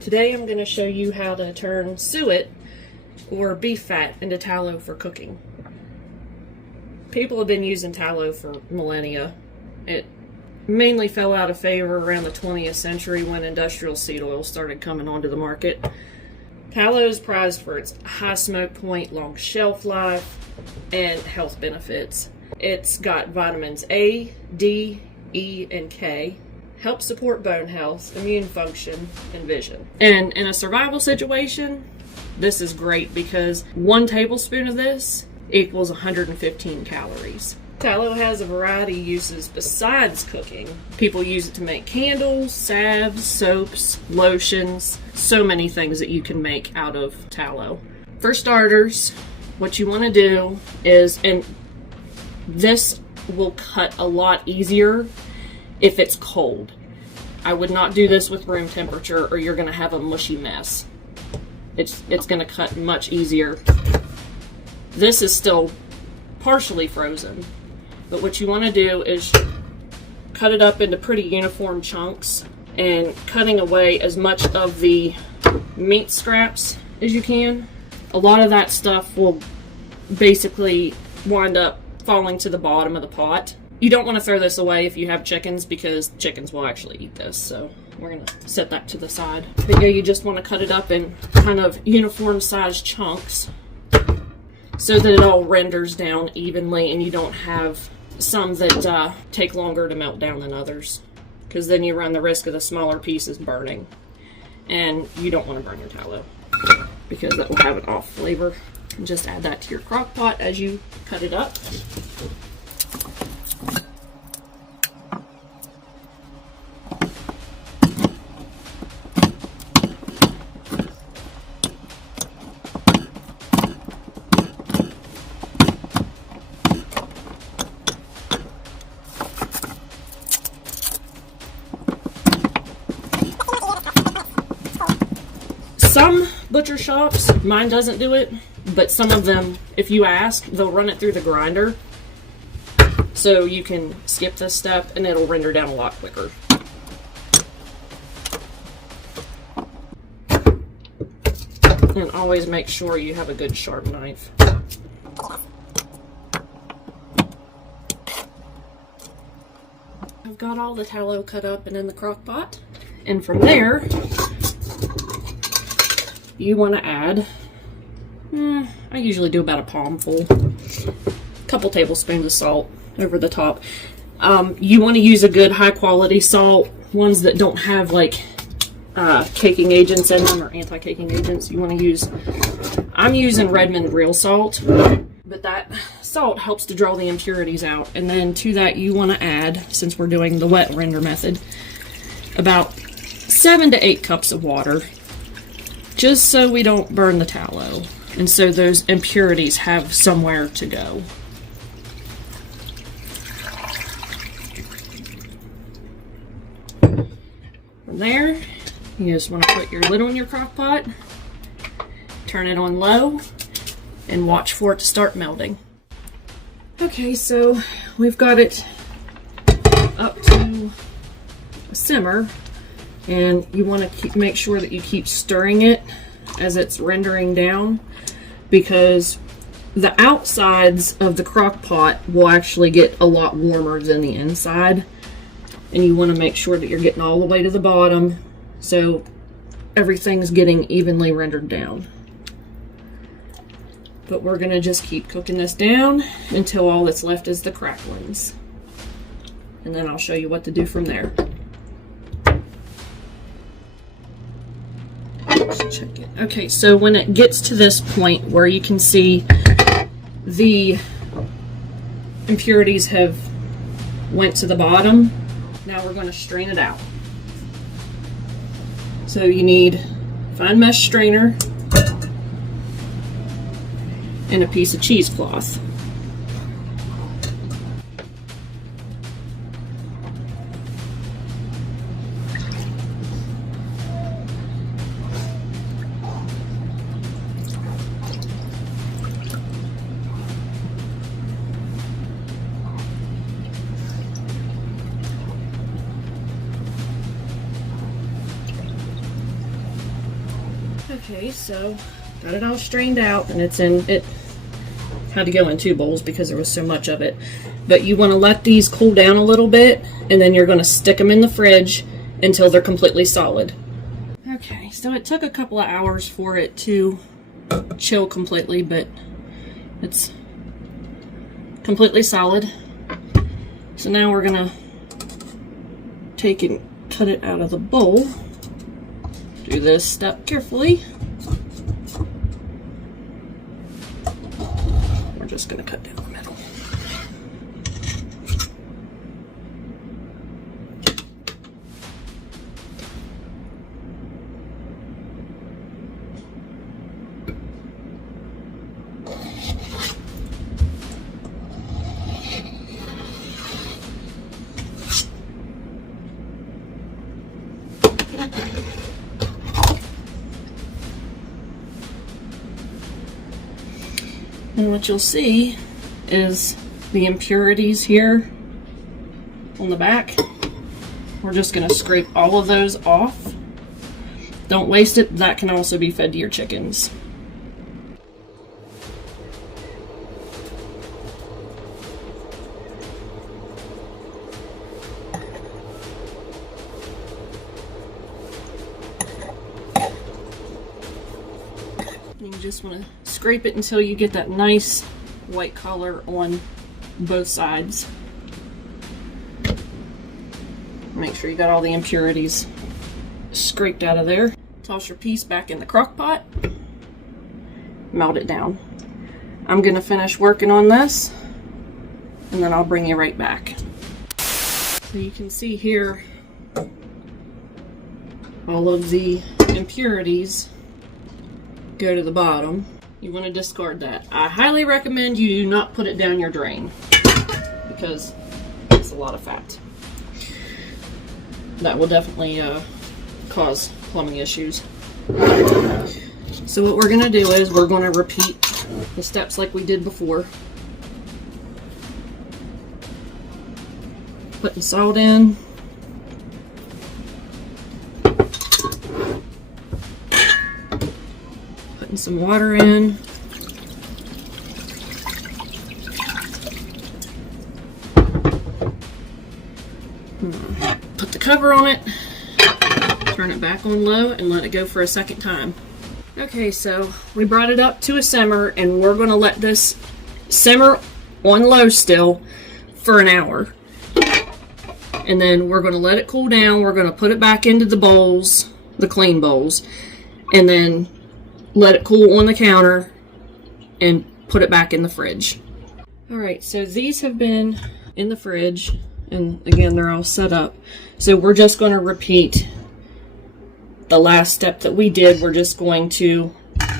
Today I'm going to show you how to turn suet or beef fat into tallow for cooking. People have been using tallow for millennia. It mainly fell out of favor around the 20th century when industrial seed oil started coming onto the market. Tallow is prized for its high smoke point, long shelf life, and health benefits. It's got vitamins A, D, E, and K. Helps support bone health, immune function, and vision. And in a survival situation, this is great because 1 tablespoon of this equals 115 calories. Tallow has a variety of uses besides cooking. People use it to make candles, salves, soaps, lotions, so many things that you can make out of tallow. For starters, what you want to do is, and this will cut a lot easier if it's cold. I would not do this with room temperature or you're going to have a mushy mess. It's going to cut much easier. This is still partially frozen, but what you want to do is cut it up into pretty uniform chunks and cutting away as much of the meat scraps as you can. A lot of that stuff will basically wind up falling to the bottom of the pot. You don't want to throw this away if you have chickens because chickens will actually eat this, so we're going to set that to the side. But yeah, you just want to cut it up in kind of uniform sized chunks so that it all renders down evenly and you don't have some that take longer to melt down than others, because then you run the risk of the smaller pieces burning, and you don't want to burn your tallow because that will have an off flavor. And just add that to your crock pot as you cut it up. Some butcher shops, mine doesn't do it, but some of them, if you ask, they'll run it through the grinder. So you can skip this step and it'll render down a lot quicker. And always make sure you have a good sharp knife. I've got all the tallow cut up and in the crock pot. And from there, you want to add, I usually do about a palmful, a couple tablespoons of salt over the top. You want to use a good high quality salt, ones that don't have like caking agents in them or anti-caking agents. You want to use, I'm using Redmond real salt, but that salt helps to draw the impurities out. And then to that you want to add, since we're doing the wet render method, about 7 to 8 cups of water, just so we don't burn the tallow and so those impurities have somewhere to go. From there, you just want to put your lid on your crock pot, turn it on low, and watch for it to start melting. Okay, so we've got it up to a simmer, and you want to make sure that you keep stirring it as it's rendering down, because the outsides of the crock pot will actually get a lot warmer than the inside, and you want to make sure that you're getting all the way to the bottom so everything's getting evenly rendered down. But we're going to just keep cooking this down until all that's left is the cracklings, and then I'll show you what to do from there. Check it. Okay, so when it gets to this point where you can see the impurities have went to the bottom, now we're going to strain it out. So you need a fine mesh strainer and a piece of cheesecloth. Okay, so got it all strained out, and it had to go in 2 bowls because there was so much of it. But you want to let these cool down a little bit, and then you're going to stick them in the fridge until they're completely solid. Okay, so it took a couple of hours for it to chill completely, but it's completely solid. So now we're going to take and cut it out of the bowl. Do this step carefully. We're just going to cut down the middle. And what you'll see is the impurities here on the back. We're just going to scrape all of those off. Don't waste it. That can also be fed to your chickens. You just want to scrape it until you get that nice white color on both sides. Make sure you got all the impurities scraped out of there. Toss your piece back in the crock pot. Melt it down. I'm going to finish working on this, and then I'll bring you right back. So you can see here all of the impurities go to the bottom. You want to discard that. I highly recommend you do not put it down your drain because it's a lot of fat. That will definitely cause plumbing issues. So what we're going to do is we're going to repeat the steps like we did before. Putting salt in. Putting some water in. Put the cover on it. Turn it back on low and let it go for a second time. Okay, so we brought it up to a simmer, and we're going to let this simmer on low still for an hour. And then we're going to let it cool down. We're going to put it back into the bowls, the clean bowls, and then let it cool on the counter and put it back in the fridge. Alright, so these have been in the fridge, and again, they're all set up. So we're just going to repeat the last step that we did. We're just going to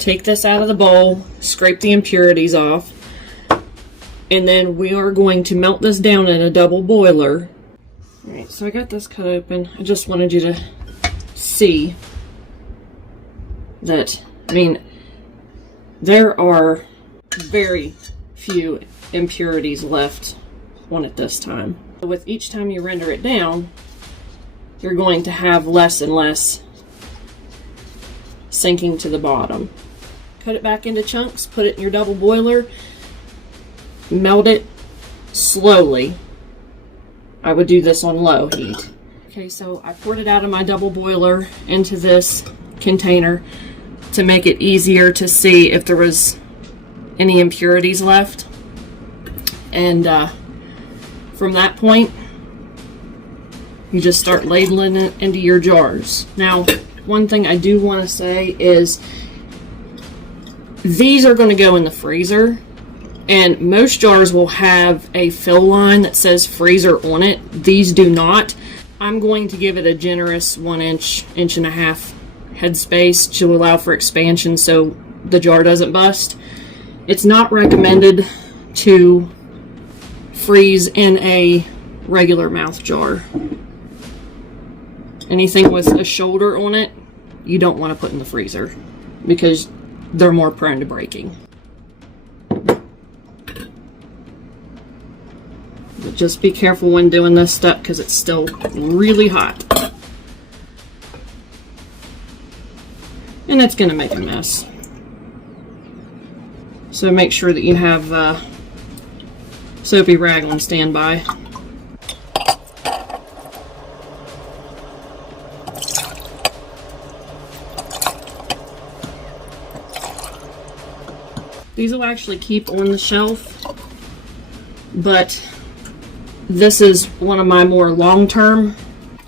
take this out of the bowl, scrape the impurities off, and then we are going to melt this down in a double boiler. Alright, so I got this cut open. I just wanted you to see that, I mean, there are very few impurities left on it this time. With each time you render it down, you're going to have less and less sinking to the bottom. Cut it back into chunks, put it in your double boiler, melt it slowly. I would do this on low heat. Okay, so I poured it out of my double boiler into this container to make it easier to see if there was any impurities left. And from that point, you just start ladling it into your jars. Now, one thing I do want to say is these are going to go in the freezer, and most jars will have a fill line that says freezer on it. These do not. I'm going to give it a generous 1 inch, 1.5 inch headspace to allow for expansion so the jar doesn't bust. It's not recommended to freeze in a regular mouth jar. Anything with a shoulder on it, you don't want to put in the freezer because they're more prone to breaking. But just be careful when doing this step because it's still really hot. and it's going to make a mess. So make sure that you have soapy rag on standby. These will actually keep on the shelf, but this is one of my more long-term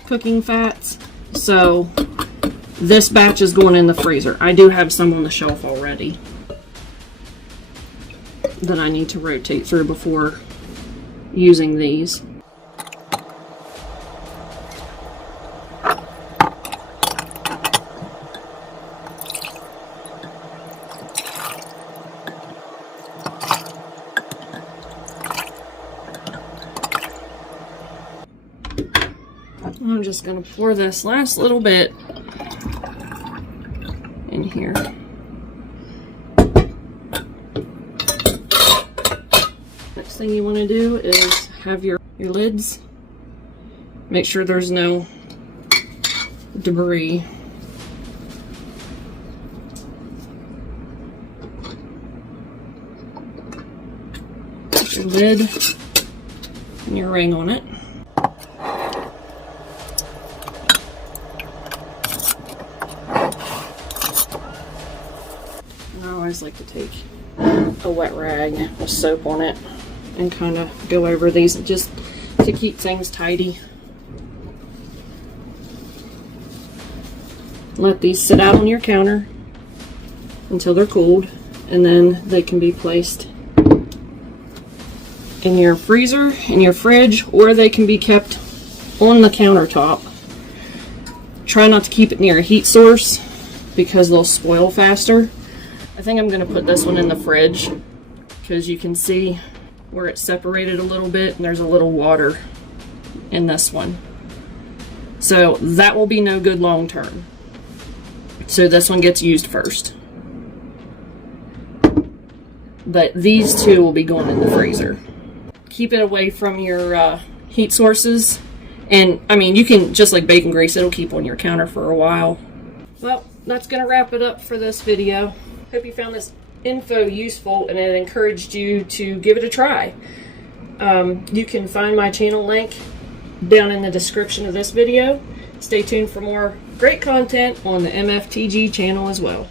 cooking fats, so this batch is going in the freezer. I do have some on the shelf already that I need to rotate through before using these. I'm just going to pour this last little bit in here. Next thing you want to do is have your lids. Make sure there's no debris. Put your lid and your ring on it. I always like to take a wet rag with soap on it and kind of go over these just to keep things tidy. Let these sit out on your counter until they're cooled, and then they can be placed in your freezer, in your fridge, or they can be kept on the countertop. Try not to keep it near a heat source because they'll spoil faster. I think I'm going to put this one in the fridge because you can see where it's separated a little bit and there's a little water in this one. So that will be no good long term. So this one gets used first. But these two will be going in the freezer. Keep it away from your heat sources. And I mean, you can, just like bacon grease, it'll keep on your counter for a while. Well, that's going to wrap it up for this video. Hope you found this info useful and it encouraged you to give it a try. You can find my channel link down in the description of this video. Stay tuned for more great content on the MFTG channel as well.